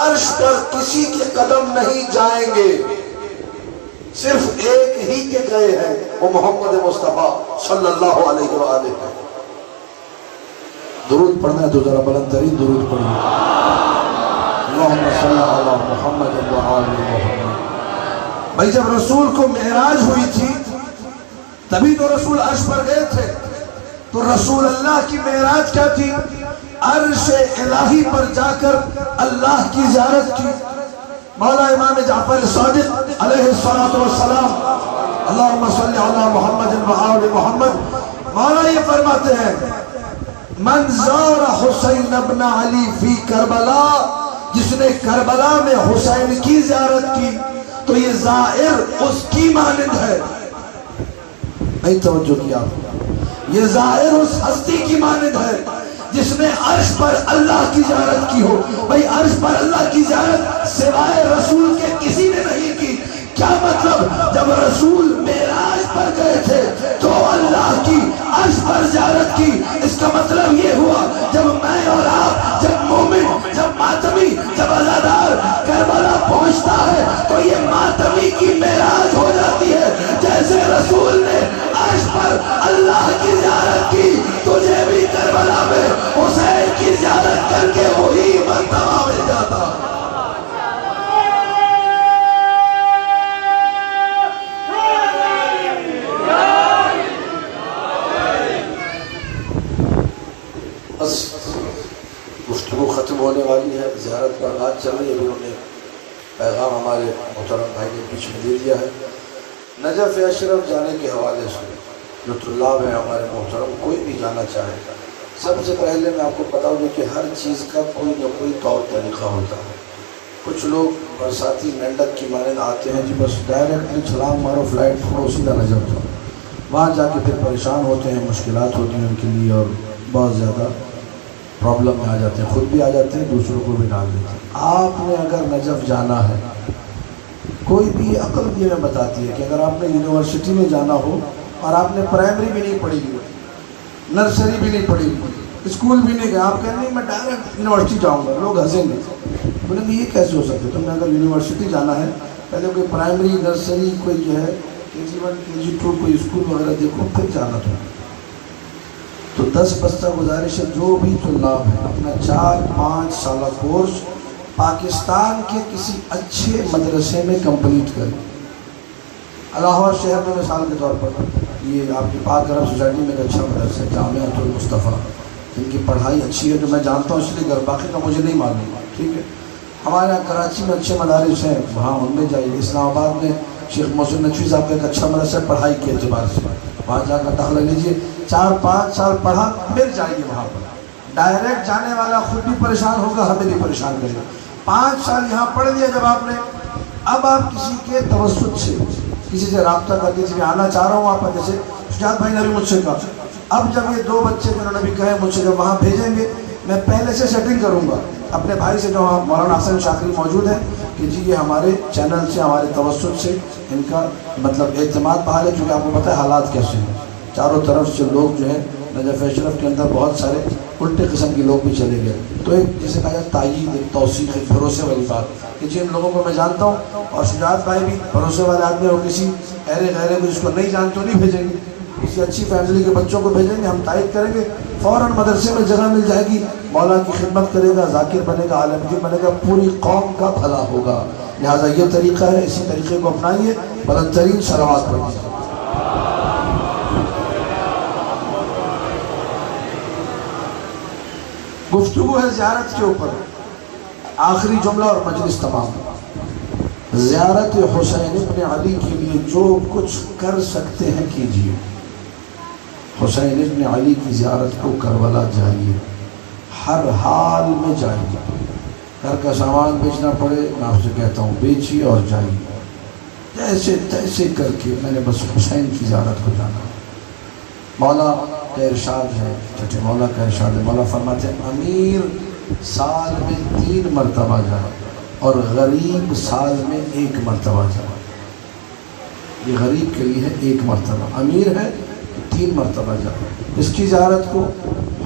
عرش پر کسی کے قدم نہیں جائیں گے، صرف ایک ہی کے گئے ہیں، وہ محمد مصطفیٰ صلی اللہ علیہ وآلہ۔ درود پڑھنا ہے تو ذرا بلند ترین درود پڑھیں، اللہم صلی علی محمد وآل محمد۔ بھائی جب رسول کو معراج ہوئی تھی تبھی تو رسول عرش پر گئے تھے، تو رسول اللہ کی معراج کیا تھی؟ عرش الہی پر جا کر اللہ کی زیارت کی۔ مولا امام جعفر صادق علیہ السلام، اللہم صلی علی محمد وآل محمد، مولا یہ فرماتے ہیں من زار حسین ابن علی فی کربلا، جس نے کربلا میں حسین کی زیارت کی تو یہ زائر اس کی مانند ہے۔ نہیں توجہ کیا، یہ زائر اس ہستی کی مانند ہے جس نے عرش پر اللہ کی زیارت کی ہو۔ بھئی عرش پر اللہ کی زیارت سوائے رسول کے کسی نے نہیں کی۔ کیا مطلب؟ جب رسول معراج پر گئے تھے تو اللہ کی عرش پر زیارت کی۔ اس کا مطلب یہ ہوا جب میں اور آپ، جب مومن، جب ماتمی، جب عزادار کربلا پہنچتا ہے تو یہ ماتمی کی معراج ہو جاتی ہے۔ جیسے رسول نے عرش پر اللہ کی زیارت کی، تجھے بھی کربلا میں حسین کی زیارت کر کے وہی مرتبہ مل جاتا۔ بس گفتگو ختم ہونے والی ہے، زیارت پر بات چل رہی ہے، ابھی انہیں پیغام ہمارے محترم بھائی نے بیچ میں دے دیا ہے۔ نجف اشرف جانے کے حوالے سے جو طلاب ہیں ہمارے محترم، کوئی بھی جانا چاہے گا، سب سے پہلے میں آپ کو بتاؤں کہ ہر چیز کا کوئی نہ کوئی طور طریقہ ہوتا ہے۔ کچھ لوگ برساتی مینڈک کی مانند آتے ہیں، جی بس ڈائریکٹلی چھلانگ مارو، فلائٹ پکڑو، سیدھا نجف جاؤ، وہاں جا کے پھر پریشان ہوتے ہیں، مشکلات ہوتی ہیں ان کے لیے اور بہت زیادہ پرابلم میں آ جاتے ہیں، خود بھی آ جاتے ہیں، دوسروں کو بھی ڈال دیتے ہیں۔ آپ نے اگر نجف جانا ہے، کوئی بھی عقل بھی ہمیں بتاتی ہے کہ اگر آپ نے یونیورسٹی میں جانا ہو اور آپ نے پرائمری بھی نہیں پڑھی ہوئی، نرسری بھی نہیں پڑھی ہوئی، اسکول بھی نہیں گئے، آپ کہیں نہیں میں ڈائریکٹ یونیورسٹی جاؤں گا، لوگ ہنسیں گے، بولیں گے یہ کیسے ہو سکتے؟ تم نے اگر یونیورسٹی جانا ہے پہلے کوئی پرائمری، نرسری، کوئی جو ہے KG1 KG2 کوئی اسکول وغیرہ دیکھو، پھر جانا تھا۔ تو 10 بستہ گزارش ہے، جو بھی طلاب ہیں اپنا 4-5 سالہ کورس پاکستان کے کسی اچھے مدرسے میں کمپلیٹ کریں۔ الہ شہر میں مثال کے طور پر یہ آپ کی پاک عرب سوسائٹی میں ایک اچھا مدرسہ ہے، جامعۃ المصطفیٰ، جن کی پڑھائی اچھی ہے، جو میں جانتا ہوں اس لیے گھر، باقی کا مجھے نہیں معلوم، ٹھیک ہے۔ ہمارے یہاں کراچی میں اچھے مدارس ہیں، وہاں ان میں جائیے۔ اسلام آباد میں شیخ محسن نقوی صاحب کا ایک اچھا مدرسہ ہے پڑھائی کے اعتبار سے، وہاں جا کر داخلہ لیجیے، 4-5 سال پڑھا پھر جائیے وہاں پر۔ ڈائریکٹ جانے والا خود بھی پریشان ہوگا، ہمیں بھی پریشان کرے گا۔ 5 سال یہاں پڑھ لیا جب آپ نے، اب آپ کسی کے توسط سے، کسی سے رابطہ کر کے جب آنا چاہ رہا ہوں آپ، جیسے شجاعت بھائی نے بھی مجھ سے کہا، اب جب یہ 2 بچے جنہوں نے بھی کہے مجھ سے جب وہاں بھیجیں گے، میں پہلے سے سیٹنگ کروں گا اپنے بھائی سے جو مولانا حسن شاکری موجود ہیں کہ جی یہ ہمارے چینل سے، ہمارے توسط سے ان کا مطلب اعتماد بحال ہے، کیونکہ آپ کو پتہ ہے حالات کیسے ہیں، چاروں طرف سے لوگ جو ہے نجف اشرف کے اندر بہت سارے الٹے قسم کے لوگ بھی چلے گئے، تو ایک جسے کہا جائے تائید، ایک توثیق، ایک بھروسے والی بات کہ جی ان لوگوں کو میں جانتا ہوں، اور شجاعت بھائی بھی بھروسے والے آدمی ہو، کسی ایرے غیرے کو جس کو نہیں جانتے نہیں بھیجیں گے، کسی اچھی فیملی کے بچوں کو بھیجیں گے، ہم تائید کریں گے، فوراً مدرسے میں جگہ مل جائے گی، مولا کی خدمت کرے گا، ذاکر بنے گا، عالم دین بنے گا، پوری قوم کا بھلا ہوگا۔ لہٰذا یہ طریقہ ہے، اسی طریقے کو اپنائیے، بلند ترین صلوات پڑھیے۔ گفتگو ہے زیارت کے اوپر، آخری جملہ اور مجلس تمام۔ زیارت حسین ابن علی کے لیے جو کچھ کر سکتے ہیں کیجیے۔ حسین ابن علی کی زیارت کو کربلا جائیے، ہر حال میں جائیے، گھر کا سامان بیچنا پڑے میں آپ سے کہتا ہوں بیچیے اور جائیے، جیسے تیسے کر کے میں نے بس حسین کی زیارت کو جانا۔ مولا کا ارشاد ہے، چھٹے مولا کا ارشاد ہے، مولا فرماتے ہیں امیر سال میں 3 مرتبہ جائے اور غریب سال میں 1 مرتبہ جائے۔ یہ غریب کے لیے ہے 1 مرتبہ، امیر ہے 3 مرتبہ جائے۔ اس کی زیارت کو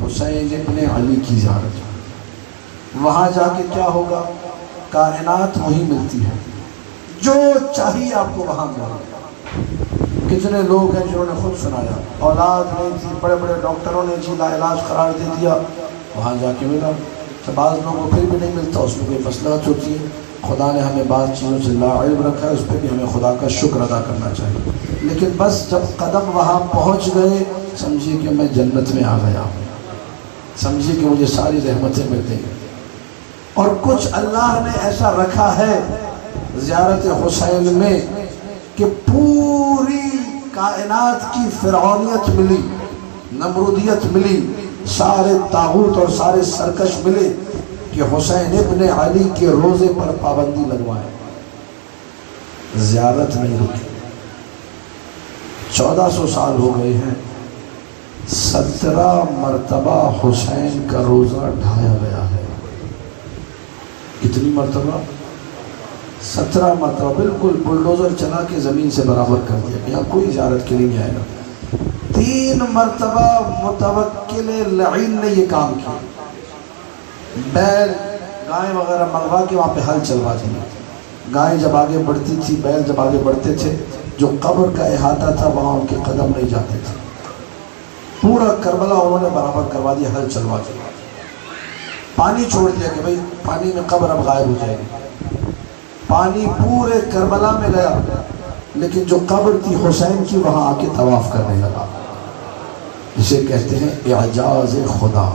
حسین ابن علی کی زیارت، وہاں جا کے کیا ہوگا؟ کائنات وہی ملتی ہے، جو چاہیے آپ کو وہاں ملے۔ کتنے لوگ ہیں جنہوں نے خود سنایا، اولاد نہیں تھی، بڑے بڑے ڈاکٹروں نے جی لا علاج قرار دے دیا، وہاں جا کے ملا۔ تو بعض لوگوں کو پھر بھی نہیں ملتا، اس میں کوئی مصلحت ہوتی ہے۔ خدا نے ہمیں بعض چیزوں سے لا علم رکھا ہے، اس پہ بھی ہمیں خدا کا شکر ادا کرنا چاہیے۔ لیکن بس جب قدم وہاں پہنچ گئے، سمجھیے کہ میں جنت میں آ گیا ہوں، سمجھیے کہ مجھے ساری رحمتیں مل گئی۔ اور کچھ اللہ نے ایسا رکھا ہے زیارت حسین میں کہ پوری کائنات کی فرعونیت ملی، نمرودیت ملی، سارے طاغوت اور سارے سرکش ملے کہ حسین ابن علی کے روزے پر پابندی لگوائیں۔ زیارت نہیں رکی۔ 1400 سال ہو گئے ہیں، 17 مرتبہ حسین کا روزہ ڈھایا گیا ہے۔ کتنی مرتبہ؟ 17 مرتبہ، بالکل بلڈوزر چلا کے زمین سے برابر کر دیا کہ یہاں کوئی زیارت کے لیے نہیں آئے گا۔ 3 مرتبہ متوکل لعین نے یہ کام کیا، بیل گائیں وغیرہ منگوا کے وہاں پہ حل چلوا دیا۔ گائیں جب آگے بڑھتی تھی، بیل جب آگے بڑھتے تھے، جو قبر کا احاطہ تھا وہاں ان کے قدم نہیں جاتے تھے۔ پورا کربلا انہوں نے برابر کروا دیا، حل چلوا دیا، پانی چھوڑ دیا کہ بھئی پانی میں قبر اب غائب ہو جائے گی۔ پانی پورے کربلا میں گیا، لیکن جو قبر تھی حسین کی وہاں آ کے طواف کرنے لگا۔ اسے کہتے ہیں اعجاز خدا،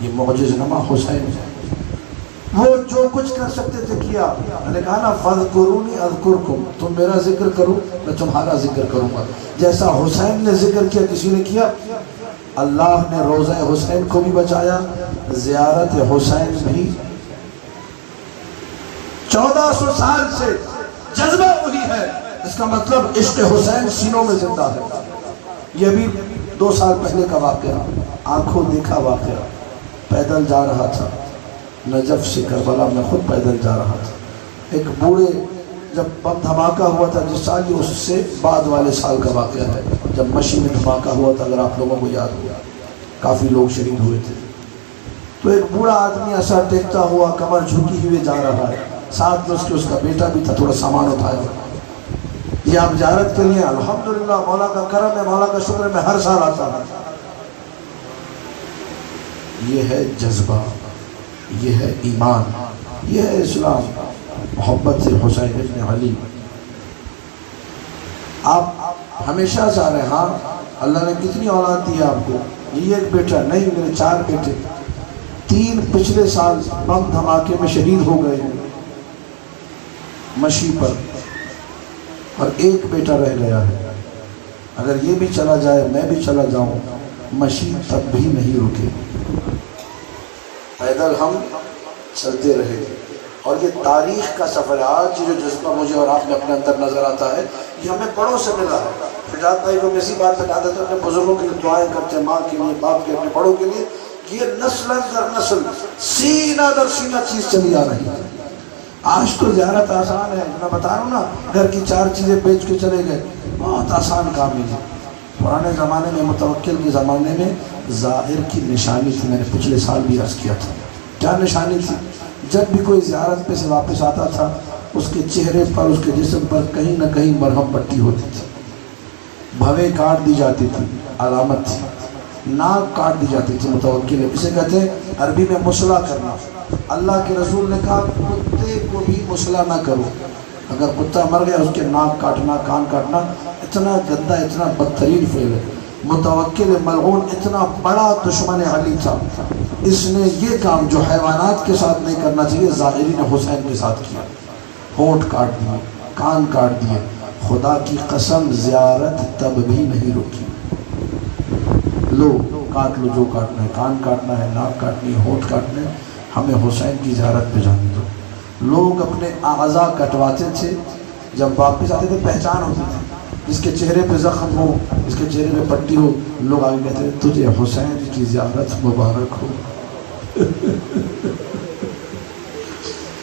یہ معجز نما حسین ہے۔ وہ جو کچھ کر سکتے تھے کیا۔ میں نے کہا نا فَاذْكُرُونِي أَذْكُرْكُمْ، تم میرا ذکر کرو میں تمہارا ذکر کروں گا۔ جیسا حسین نے ذکر کیا کسی نے کیا۔ اللہ نے روزہ حسین کو بھی بچایا، زیارت حسین بھی 1400 سال سے جذبہ وہی ہے۔ اس کا مطلب عشق حسین سینوں میں زندہ ہے۔ یہ بھی 2 سال پہلے کا واقعہ، آنکھوں دیکھا واقعہ۔ پیدل جا رہا تھا نجف سے کربلا میں، خود پیدل جا رہا تھا۔ ایک بوڑھے، جب بم دھماکہ ہوا تھا جس سال، یہ اس سے بعد والے سال کا واقعہ ہے، جب مشی میں دھماکہ ہوا تھا، اگر آپ لوگوں کو یاد ہوا، کافی لوگ شہید ہوئے تھے۔ تو ایک بوڑھا آدمی ایسا ٹیکتا ہوا کمر جھکی ہوئے جا رہا ہے، ساتھ میں اس کا بیٹا بھی تھا، تھوڑا سامان اٹھایا ہوا۔ یہ آپ زیارت کے لیے الحمدللہ، مولا کا کرم ہے، مولا کا شکر ہے، میں ہر سال آتا ہوں۔ یہ ہے جذبہ، یہ ہے ایمان، یہ ہے اسلام، محبت سے حسین ابن علی۔ آپ ہمیشہ چاہ رہے ہیں، ہاں اللہ نے کتنی اولاد دی ہے آپ کو؟ یہ ایک بیٹا نہیں، میرے 4 بیٹے، 3 پچھلے سال بم دھماکے میں شہید ہو گئے ہیں مشی پر، اور 1 بیٹا رہ گیا ہے۔ اگر یہ بھی چلا جائے، میں بھی چلا جاؤں، مشی تب بھی نہیں رکے، پیدل ہم چلتے رہے گے۔ اور یہ تاریخ کا سفر ہے۔ آج جو جذبہ مجھے اور آپ میں اپنے اندر نظر آتا ہے، یہ ہمیں بڑوں سے ملا ہے۔ فجاد بھائی کو میں اسی بات بتا دیتا ہوں، اپنے بزرگوں کے لیے دعائیں کرتے ہیں، ماں کے لیے، باپ کے، اپنے بڑوں کے لیے، کہ یہ نسل در نسل، سینہ در سینہ چیز چلی آ رہی ہے۔ آج تو زیارت آسان ہے، میں بتا رہا ہوں نا، گھر کی 4 چیزیں بیچ کے چلے گئے، بہت آسان کام ہے۔ پرانے زمانے میں، متوکل کے زمانے میں ظاہر کی نشانی تھی، میں نے پچھلے سال بھی عرض کیا تھا۔ کیا نشانی تھی؟ جب بھی کوئی زیارت پہ سے واپس آتا تھا، اس کے چہرے پر، اس کے جسم پر کہیں نہ کہیں مرہم پٹی ہوتی تھی، بھویں کاٹ دی جاتی تھی، علامت تھی، ناک کاٹ دی جاتی تھی، متوکل، اسے کہتے ہیں عربی میں مسلح کرنا۔ اللہ کے رسول نے کہا کتے کو بھی مسلح نہ کرو، اگر کتا مر گیا اس کے ناک کاٹنا، کان کاٹنا، اتنا گندا، اتنا بدترین فعل ہے۔ متوکل ملعون اتنا بڑا دشمن علی تھا، اس نے یہ کام جو حیوانات کے ساتھ نہیں کرنا چاہیے، ظاہری نے حسین کے ساتھ کیا، ہونٹ کاٹ دیے، کان کاٹ دیے۔ خدا کی قسم زیارت تب بھی نہیں رکی۔ لو کاٹ لو جو کاٹنا ہے، کان کاٹنا ہے، ناک کاٹنی ہے، ہونٹ کاٹنے ہے، ہمیں حسین کی زیارت پہ جانے دو۔ لوگ اپنے اعضاء کٹواتے تھے، جب واپس آتے تھے پہچان ہوتی تھی، جس کے چہرے پہ زخم ہو، جس کے چہرے پہ پٹی ہو، لوگ آگے کہتے ہیں تجھے حسین کی زیارت مبارک ہو۔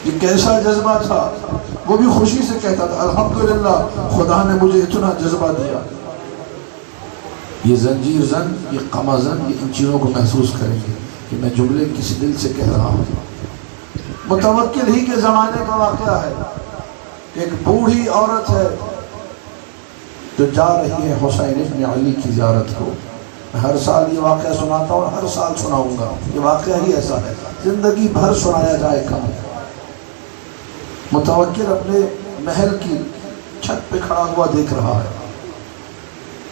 یہ کیسا جذبہ تھا، وہ بھی خوشی سے کہتا تھا الحمدللہ خدا نے مجھے اتنا جذبہ دیا۔ یہ زنجیر زن، یہ قمع زن، یہ ان چیزوں کو محسوس کریں گے کہ میں جملے کس دل سے کہہ رہا ہوں۔ متوکل ہی کے زمانے کا واقعہ ہے کہ ایک بوڑھی عورت ہے جو جا رہی ہے حسین ابن علی کی زیارت کو. میں ہر سال یہ واقعہ سناتا ہوں، ہر سال سناؤں گا. یہ واقعہ ہی ایسا ہے، زندگی بھر سنایا جائے کم. متوکل اپنے محل کی چھت پہ کھڑا ہوا دیکھ رہا ہے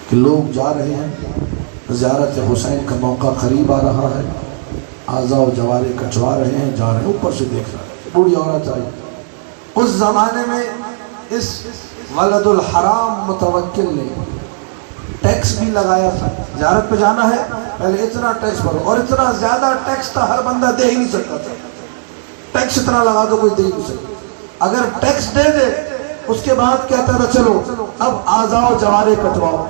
کہ لوگ جا رہے ہیں، زیارت حسین کا موقع قریب آ رہا ہے، اعضاء و جوارے کٹوا رہے ہیں، جا رہے ہیں. اوپر سے دیکھ رہا ہے. بوڑھی عورت آئی. اس زمانے میں اس ولد الحرام متوکل نے ٹیکس بھی لگایا تھا. زیارت پہ جانا ہے پہلے اتنا ٹیکس بھرو، اور اتنا زیادہ ٹیکس تھا ہر بندہ دے ہی نہیں سکتا تھا. ٹیکس اتنا لگا دو کوئی دے ہی نہیں سکتا. اگر ٹیکس دے دے اس کے بعد کہتا تھا چلو اب اعضاء و جوارے کٹواؤ،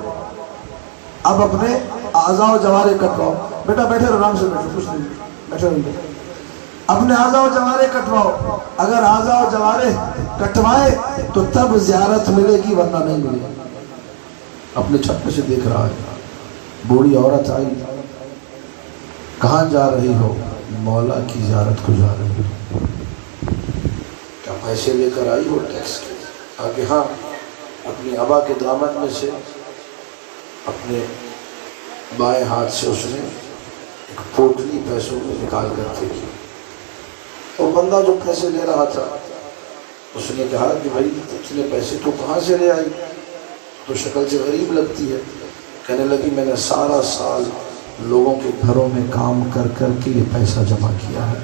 اب اپنے اعضاء و جوارے کٹواؤ. بیٹا بیٹھے رہو، آرام سے بیٹھو، کچھ نہیں بیٹھے رہو، اپنے اعضاء و جوارے کٹواؤ. اگر اعضاء و جوارے کٹوائے تو تب زیارت ملے گی، ورنہ نہیں ملے گی. اپنے چھت سے دیکھ رہا ہے. بوڑھی عورت آئی. کہاں جا رہی ہو؟ مولا کی زیارت کو جا رہی ہو. کیا پیسے لے کر آئی ہو ٹیکس کے؟ آگے ہاں. اپنی ابا کے دامن میں سے اپنے بائیں ہاتھ سے اس نے ایک پوٹلی پیسوں کو نکال کر پھینکی. اور بندہ جو پیسے لے رہا تھا اس نے کہا کہ بھائی اتنے پیسے تو کہاں سے لے آئی؟ تو شکل سے غریب لگتی ہے. کہنے لگی میں نے سارا سال لوگوں کے گھروں میں کام کر کر کے یہ پیسہ جمع کیا ہے.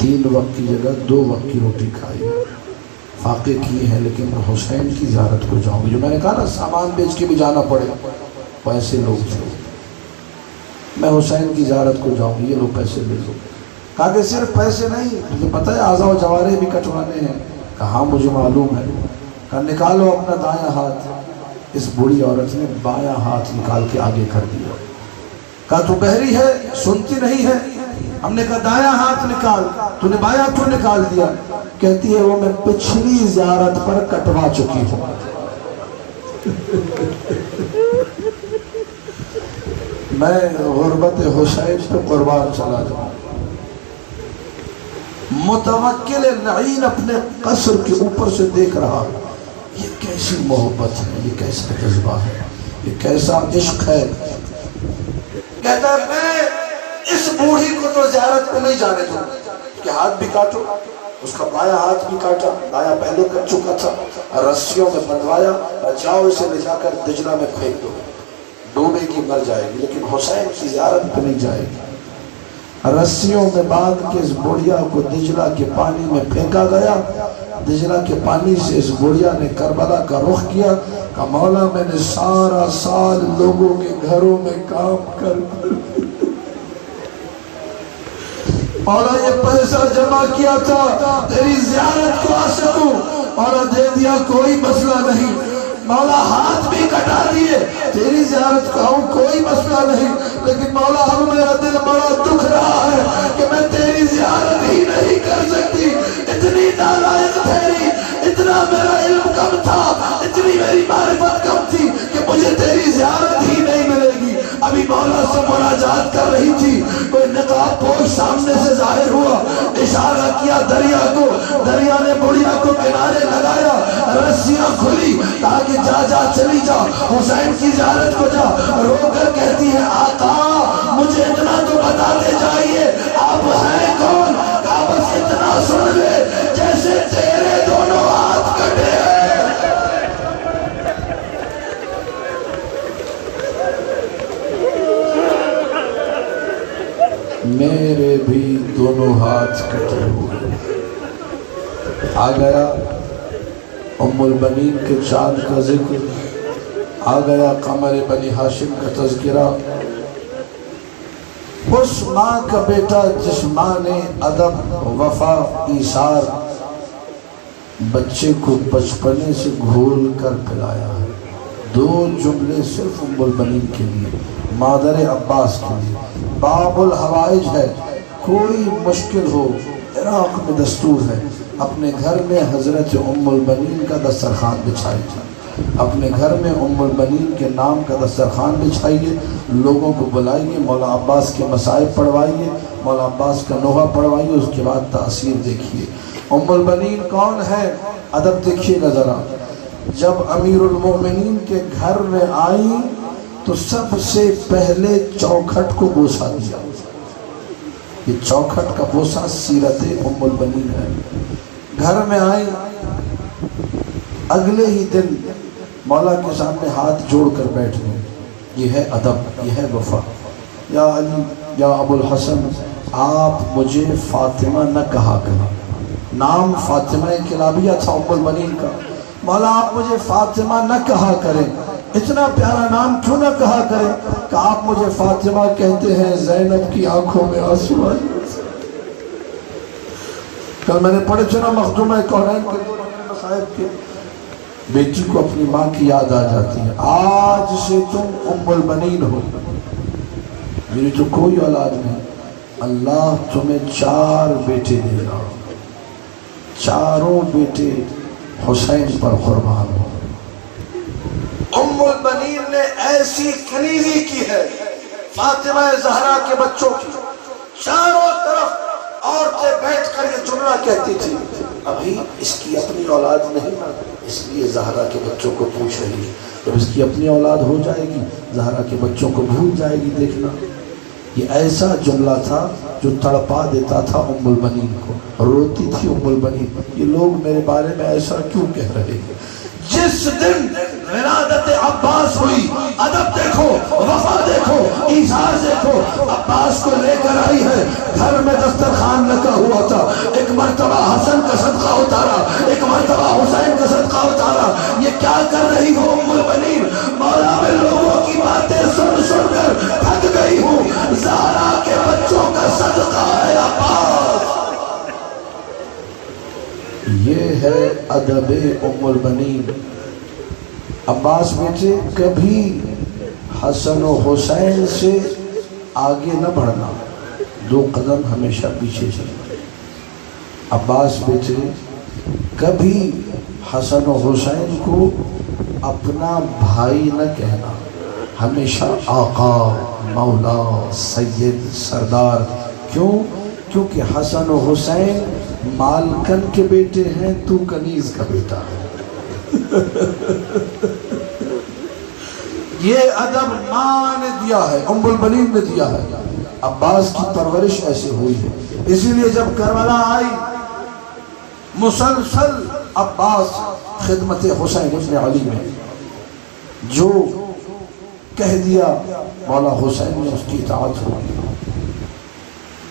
3 وقت کی جگہ 2 وقت کی روٹی کھائی ہے، فاقے کیے ہیں، لیکن حسین کی زیارت کو جاؤں گی. جو میں نے کہا نا سامان بیچ کے بھی جانا پڑے، پیسے لوگ تھے. میں حسین کی زیارت کو جاؤں گی، یہ لوگ پیسے لے لو. کہا کہ صرف پیسے نہیں، مجھے پتہ ہے اعضاء و جوارے بھی کٹوانے ہیں. کہا مجھے معلوم ہے. کہا نکالو اپنا دایاں ہاتھ. اس بوڑھی عورت نے بایاں ہاتھ نکال کے آگے کر دیا. کہا تو بہری ہے، سنتی نہیں ہے؟ ہم نے کہا دایاں ہاتھ نکال، تو نے بایاں کیوں نکال دیا؟ کہتی ہے وہ میں پچھلی زیارت پر کٹوا چکی ہوں. میں غربت حسین پہ قربان چلا جاؤں. متوکل لعین اپنے قصر کے اوپر سے دیکھ رہا. یہ کیسی محبت ہے، یہ کیسا جذبہ ہے، یہ کیسا عشق ہے. کہتا ہے میں اس بوڑھی کو تو زیارت کو نہیں جانے دوں. اس کے ہاتھ بھی کاٹو. اس کا بایاں ہاتھ بھی کاٹا، دایاں پہلے کٹ چکا تھا، رسیوں میں بندھوایا. جاؤ اسے لے جا کر دجلہ میں پھینک دو، ڈوبے گی مر جائے گی، لیکن حسین کی زیارت پہ نہیں جائے گی. رسیوں میں باندھ کے اس بڑھیا کو دجلہ کے پانی میں پھینکا گیا. دجلہ کے پانی سے اس بڑھیا نے کربلا کا رخ کیا. کہا مولا میں نے سارا سال لوگوں کے گھروں میں کام کر مولا یہ پیسہ جمع کیا تھا تیری زیارت کو آ سکوں. مولا دے دیا، کوئی مسئلہ نہیں. مولا ہاتھ بھی کٹا دیے، تیری زیارت کو آؤں کوئی مسئلہ نہیں. لیکن مولا اب میرا دل بڑا دکھ رہا ہے کہ میں تیری زیارت ہی نہیں کر سکتی. اتنی نالائق تیری، اتنا میرا علم کم تھا، اتنی میری معرفت کم تھی کہ مجھے تیری زیارت ہی نہیں ملے گی. ابھی مولا سے مناجات کر رہی تھی، کوئی نقاب پوش سامنے سے ظاہر ہوا. اشارہ کیا دریا کو، دریا نے بڑھیا کو کنارے لگایا. رسیاں کھلی تاکہ جا جا چلی جا، حسین کی زیارت کو جا. رو کر کہتی ہے آقا مجھے اتنا تو بتاتے جائیے آپ ہیں کون. کہا بس اتنا سن لے جیسے تیرے دونوں ہاتھ کٹے ہیں. میرے بھی دونوں ہاتھ کٹے ہوئے. آ گیا ام البنین کے چاند کا ذکر، آ گیا قمر بنی ہاشم کا تذکرہ. اس ماں کا بیٹا جس ماں نے ادب، وفا، ایثار بچے کو بچپنے سے گھول کر پلایا ہے. 2 جملے صرف ام البنین کے لیے، مادر عباس کے لیے. باب الحوائج ہے، کوئی مشکل ہو عراق میں دستور ہے اپنے گھر میں حضرت ام البنین کا دسترخوان بچھائیے. اپنے گھر میں ام البنین کے نام کا دسترخوان بچھائیے، لوگوں کو بلائیے، مولا عباس کے مصائب پڑھوائیے، مولا عباس کا نوحہ پڑھوائیے، اس کے بعد تاثیر دیکھیے۔ ام البنین کون ہے؟ ادب دیکھیے گا ذرا۔ جب امیر المومنین کے گھر میں آئی تو سب سے پہلے چوکھٹ کو بوسہ دیا۔ یہ چوکھٹ کا بوسہ سیرت ام البنین ہے۔ گھر میں آئی، اگلے ہی دن مولا کے سامنے ہاتھ جوڑ کر بیٹھ گئے۔ یہ ہے ادب، یہ ہے وفا۔ یا علی یا ابو الحسن، آپ مجھے فاطمہ نہ کہا کریں۔ نام فاطمہ کلابیہ تھا ام البنین کا۔ مولا آپ مجھے فاطمہ نہ کہا کریں، اتنا پیارا نام کیوں نہ کہا کریں کہ آپ مجھے فاطمہ کہتے ہیں زینب کی آنکھوں میں آنسو آئے۔ کل میں نے پڑھے تھے نا مخدومہ کونین کے صاحب کے، بیٹی کو اپنی ماں کی یاد آ جاتی ہے۔ آج سے تم ام البنین ہو، میری تو کوئی اولاد نہیں، اللہ تمہیں 4 بیٹے دے گا، چاروں بیٹے حسین پر قربان ہو۔ ام البنین نے ایسی کنیزی کی ہے فاطمہ زہرا کے بچوں کی، چاروں طرف عورتیں بیٹھ کر یہ جملہ کہتی تھی، ابھی اس کی اپنی اولاد نہیں نا، اس لیے زہرا کے بچوں کو پوچھ رہی ہے، جب اس کی اپنی اولاد ہو جائے گی زہرا کے بچوں کو بھول جائے گی۔ دیکھنا، یہ ایسا جملہ تھا جو تڑپا دیتا تھا ام البنین کو، روتی تھی ام البنین، یہ لوگ میرے بارے میں ایسا کیوں کہہ رہے ہیں۔ جس دن ولادت عباس ہوئی، ادب دیکھو، وفا دیکھو، ایثار دیکھو، عباس کو لے کر آئی ہے، گھر میں دسترخوان لگا ہوا تھا، ایک مرتبہ حسن کا صدقہ اتارا، ایک مرتبہ حسین کا صدقہ اتارا۔ یہ کیا کر رہی ہو ام البنین؟ مولا میں لوگوں کی باتیں سن سن کر تھک گئی ہوں، زہرا کے بچوں کا صدقہ ہے عباس۔ یہ ہے ادب ام البنین۔ عباس بیٹے کبھی حسن و حسین سے آگے نہ بڑھنا، 2 قدم ہمیشہ پیچھے چلنا۔ عباس بیٹے کبھی حسن و حسین کو اپنا بھائی نہ کہنا، ہمیشہ آقا، مولا، سید، سردار۔ کیوں؟ کیونکہ حسن و حسین مالکن کے بیٹے ہیں، تو کنیز کا بیٹا ہے۔ یہ ادب ماں نے دیا ہے، ام البنین نے دیا ہے۔ عباس کی پرورش ایسے ہوئی ہے، اسی لیے جب کربلا آئی مسلسل عباس خدمت حسین ابن علی میں، جو کہہ دیا مولا حسین نے اس کی اطاعت ہوئی۔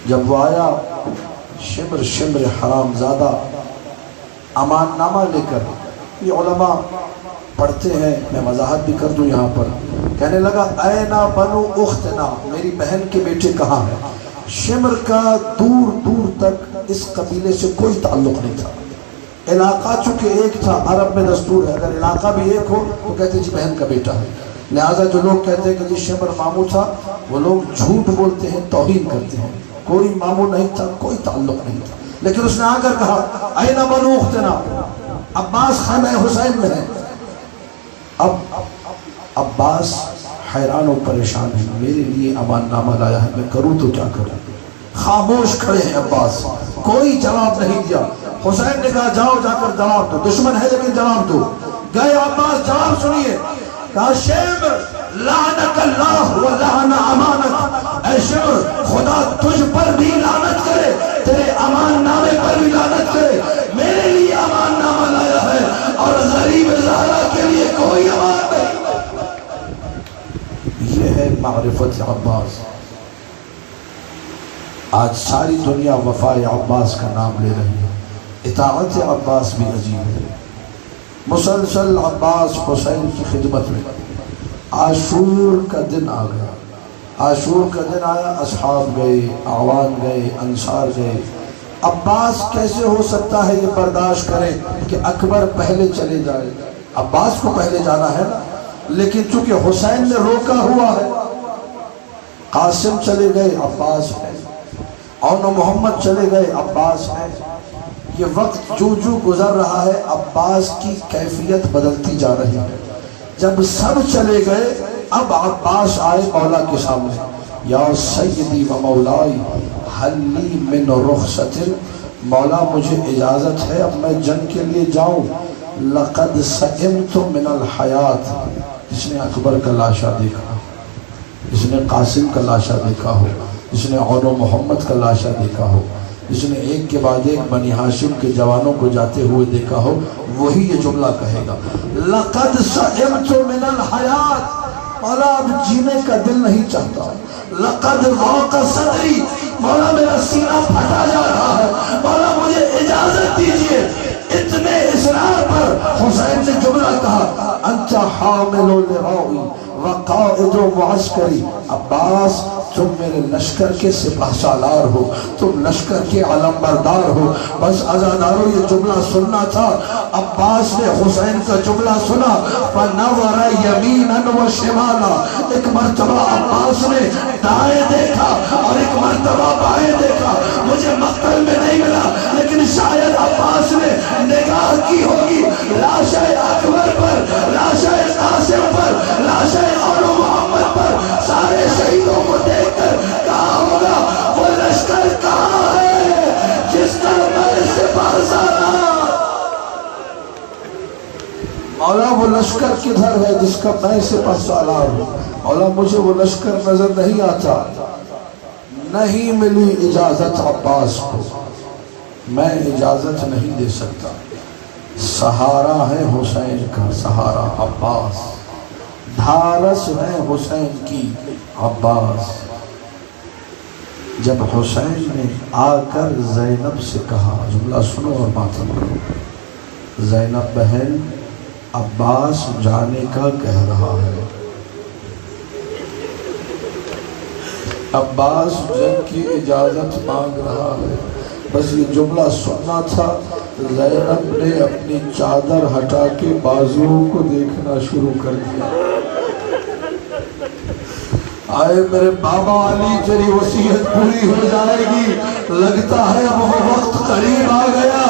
جب وہ آیا شمر شمر حرام زادہ امان نامہ لے کر، یہ علماء پڑھتے ہیں، میں وضاحت بھی کر دوں یہاں پر، کہنے لگا اینا بنو اختنا، میری بہن کے بیٹے کہاں ہیں؟ شمر کا دور دور تک اس قبیلے سے کوئی تعلق نہیں تھا، علاقہ چونکہ ایک تھا، عرب میں دستور ہے اگر علاقہ بھی ایک ہو تو کہتے جی بہن کا بیٹا ہے، لہٰذا جو لوگ کہتے ہیں کہ جی شمر ماموں تھا، وہ لوگ جھوٹ بولتے ہیں، توہین کرتے ہیں، کوئی ماموں نہیں تھا، کوئی تعلق نہیں تھا۔ لیکن اس نے آ کر کہا اینا بنو اختنا، عباس خیمہ حسین میں ہے۔ اب عباس حیران و پریشان ہے، میرے لیے امان نامہ لایا ہے، میں کروں تو کیا کروں؟ خاموش کھڑے ہیں عباس، کوئی جواب نہیں دیا۔ حسین نے کہا جاؤ جا کر جواب دو، دشمن ہے لیکن جواب دو۔ گئے عباس، جواب سنیے، کہا شمر لعنت اللہ و لعن امانت، اے شمر خدا تجھ پر بھی لعنت کرے، تیرے امان نامے پر بھی لعنت کرے، میرے لیے امان نامہ لایا ہے اور غریب زہرا کے لیے کوئی امان نہیں۔ یہ ہے معرفت عباس۔ آج ساری دنیا وفا عباس کا نام لے رہی ہے، اطاعت عباس بھی عجیب ہے۔ مسلسل عباس حسین کی خدمت میں۔ عاشور کا دن آ گیا، عاشور کا دن آیا، اصحاب گئے، اعوان گئے، انصار گئے۔ عباس کیسے ہو سکتا ہے یہ برداشت کریں کہ اکبر پہلے چلے جائے؟ عباس کو پہلے جانا ہے نا، لیکن چونکہ حسین نے روکا ہوا ہے، قاسم چلے گئے، عباس ہے، اور محمد چلے گئے، عباس ہے۔ یہ وقت جو جو گزر رہا ہے عباس کی کیفیت بدلتی جا رہی ہے۔ جب سب چلے گئے اب عباس آئے مولا کے سامنے، یا سیدی و مولائی حل لی من رخصت، مولا مجھے اجازت ہے اب میں جنگ کے لیے جاؤں. لقد سئمت من الحیات، جس نے اکبر کا لاشا دیکھا، جس نے قاسم کا لاشا دیکھا ہو، جس نے عون و محمد کا لاشا دیکھا ہو، جس نے ایک کے بعد ایک بنی ہاشم کے جوانوں کو جاتے ہوئے دیکھا ہو، وہی یہ جملہ کہے گا. لقد سئمت من الحیات، مولا اب جینے کا دل نہیں چاہتا. لقد ضاق صدری، مولا میرا سینہ پھٹا جا رہا ہے، مولا مجھے اجازت دیجئے. اتنے اصرار پر حسین نے جملہ کہا، انت حامل لوائی وقائد معسکری، عباس تم میرے لشکر کے سپہ سالار ہو، تم لشکر کے علمبردار ہو. بس عزادارو یہ جملہ سننا تھا. عباس نے حسین کا جملہ سنا، فَنَظَرَ يَمِينًا وَشِمَالًا، ایک مرتبہ عباس نے دائیں دیکھا اور ایک مرتبہ بائیں دیکھا. مجھے مقتل میں نہیں ملا، لیکن شاید عباس نے نگاہ کی ہوگی لاشہ اکبر پر، لاشہ قاسم پر، لاشہ عون و محمد پر، سارے شہیدوں کو دیکھ کر کہا ہوگا وہ لشکر کہاں ہے جس کا میں سپہ سالار. مولا وہ لشکر کدھر ہے جس کا میں سپہ سالار ہوں؟ مولا مجھے وہ لشکر نظر نہیں آتا. نہیں ملی اجازت عباس کو، میں اجازت نہیں دے سکتا. سہارا ہے حسین کا، سہارا عباس، دھارس ہے حسین کی عباس. جب حسین نے آ کر زینب سے کہا، جملہ سنو اور ماتم کرو، زینب بہن عباس جانے کا کہہ رہا ہے، عباس جنگ کی اجازت مانگ رہا ہے. بس یہ جملہ سننا تھا. زینب نے اپنی چادر ہٹا کے بازوؤں کو دیکھنا شروع کر دیا. آئے میرے بابا علی تیری وصیت پوری ہو جائے گی. لگتا ہے اب وہ وقت قریب آ گیا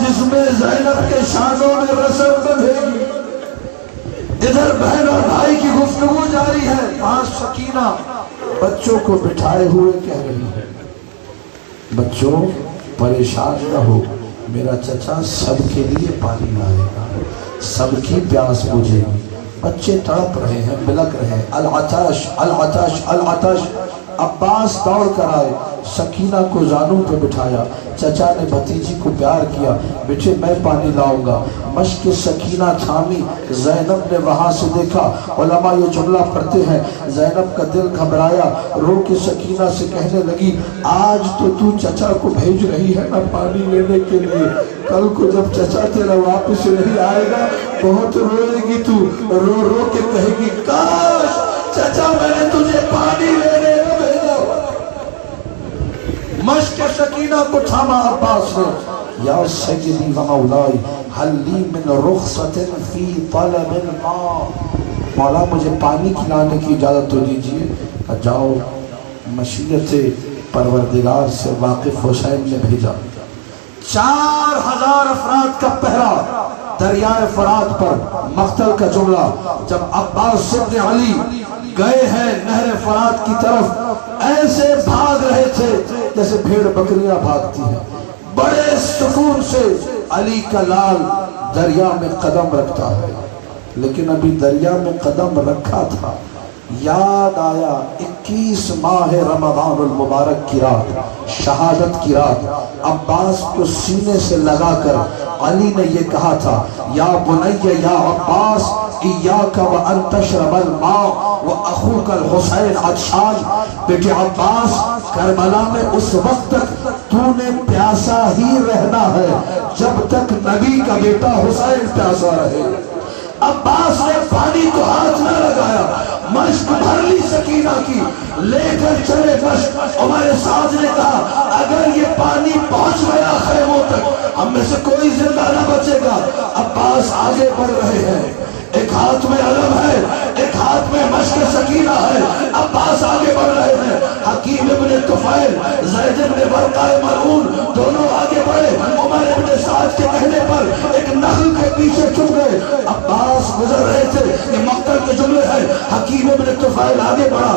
جس میں زینب کے شانوں میں رسم بندھے گی. ادھر بہن اور بھائی کی گفتگو جاری ہے. وہاں سکینہ بچوں کو بٹھائے ہوئے کہہ رہی ہے، بچوں پریشان نہ ہو، میرا چچا سب کے لیے پانی لائے گا، سب کی پیاس بجھے گی. بچے تڑپ رہے ہیں، بلک رہے ہیں، العطش العطش العطش. عباس دوڑ کر آئے، سکینہ کو زانوں پہ بٹھایا. چچا نے بھتیجی کو پیار کیا، بیٹے میں پانی لاؤں گا. مشک سکینہ تھامی. زینب نے وہاں سے دیکھا. علماء یہ جملہ پڑھتے ہیں، زینب کا دل گھبرایا، رو کے سکینہ سے کہنے لگی، آج تو چچا کو بھیج رہی ہے نا پانی لینے کے لیے، کل کو جب چچا تیرا واپس نہیں آئے گا بہت روئے گی تو. رو رو کے کہے گی، کاش چچا میں نے تجھے پانی لینے نہ بھیجا. مشک سکینہ کو تھاما عباس نے. یا سیدی و مولائی حل لی من رخصت فی طلب الماء، مولا مجھے پانی کھلانے کی اجازت تو دیجئے. جاؤ. مشیت پروردگار سے واقف حسین نے بھیجا. 4000 افراد کا پہرا دریائے فرات پر. مقتل کا جملہ، جب عباس ابن علی گئے ہیں نہر فرات کی طرف، ایسے بھاگ رہے تھے جیسے بھیڑ بکریاں بھاگتی ہیں. بڑے سکون سے علی کا لال دریا میں قدم رکھتا ہے، لیکن ابھی دریا میں قدم رکھا تھا، یاد آیا 21 ماہ رمضان المبارک کی رات، شہادت کی رات. عباس کو سینے سے لگا کر علی نے یہ کہا تھا، یا بنی یا عباس ایاک وان تشرب الماء واخوک الحسین عطشان. بیٹے عباس، کربلا میں اس وقت تک تو نے پیاسا ہی رہنا ہے جب تک نبی کا بیٹا حسین پیاسا رہے. عباس نے پانی کو ہاتھ نہ لگایا، مشک بھر لی سکینہ کی، لے کر چلے مشک. عمر سعد نے کہا، اگر یہ پانی پہنچ گیا خیموں تک ہم میں سے کوئی زندہ نہ بچے گا. عباس آگے بڑھ رہے ہیں، ایک ہاتھ میں علم ہے، ایک ہاتھ میں مشک سکینہ ہے. عباس آگے بڑھ رہے ہیں. حکیم ابن طفیل، زید ابن ورقہ ملعون دونوں آگے بڑھے. عمر ابن سعد کے کہنے پر ایک نخل کے پیچھے چھپ گئے. عباس گزر رہے تھے. یہ مقتل کے جملے ہیں. حکیم ابن طفیل آگے بڑھا.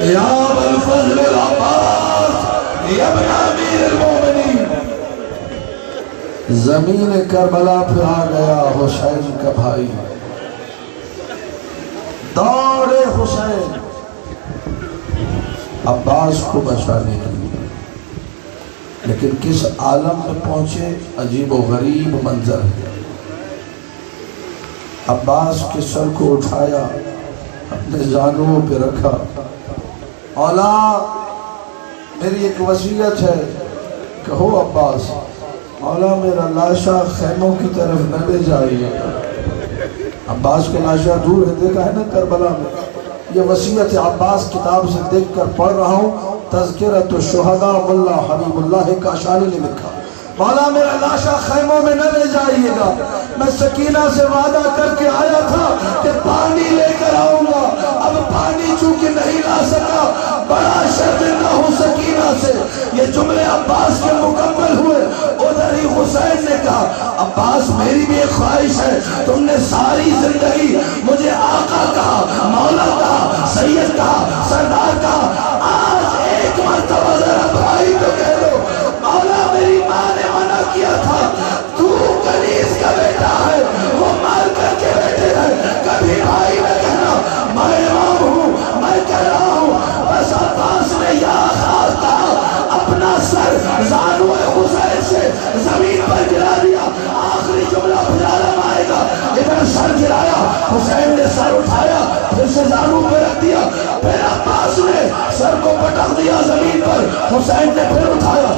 یا ابوالفضل العباس یا ابن امیر المومنین۔ زمین کربلا پہ آ گیا حسین کا بھائی، دور حسین عباس کو بچانے کے لیے، لیکن کس عالم میں پہنچے، عجیب و غریب منظر ہے۔ عباس کے سر کو اٹھایا، اپنے زانوں پہ رکھا، مولا میری ایک وصیت ہے، کہو عباس۔ مولا میرا لاشا خیموں کی طرف نہ لے جائیے گا۔ عباس کے لاشا دور ہے، دیکھا ہے نا کربلا میں۔ یہ وصیت عباس کتاب سے دیکھ کر پڑھ رہا ہوں، تذکرۃ الشہداء ملا حبیب اللہ کاشانی نے لکھا۔ مولا میرا لاشا خیموں میں نہ لے جائیے گا، میں سکینہ سے وعدہ کر کے آیا تھا کہ پانی لے کر آؤں گا، اب پانی چونکہ نہیں لا سکا، بڑا شرمندہ ہوں سکینہ سے۔ یہ جملے عباس کے مکمل ہوئے، ادھر ہی حسین نے کہا عباس میری بھی ایک خواہش ہے، تم نے ساری زندگی مجھے آقا کہا، مولا کہا، سید کہا، سردار کہا، آج ایک مرتبہ ذرا بھائی تو کہہ دو۔ مولا میری ماں نے منع کیا تھا، تو کنیز کا بیٹا ہے، وہ مال کر کے بیٹے ہیں، کبھی بھائی نہ کہنا، میں امام ہوں، میں کہہ رہا ہوں۔ بس عباس نے یا خاص کہا، اپنا سر زانوِ حسین سے زمین پر گرا دیا۔ آخری جملہ پجارم آئے گا، ادھر سر گرایا، حسین نے سر اٹھایا، پھر سے زانو پہ رکھ دیا، پھر عباس نے سر کو پٹک دیا زمین پر، حسین نے پھر اٹھایا،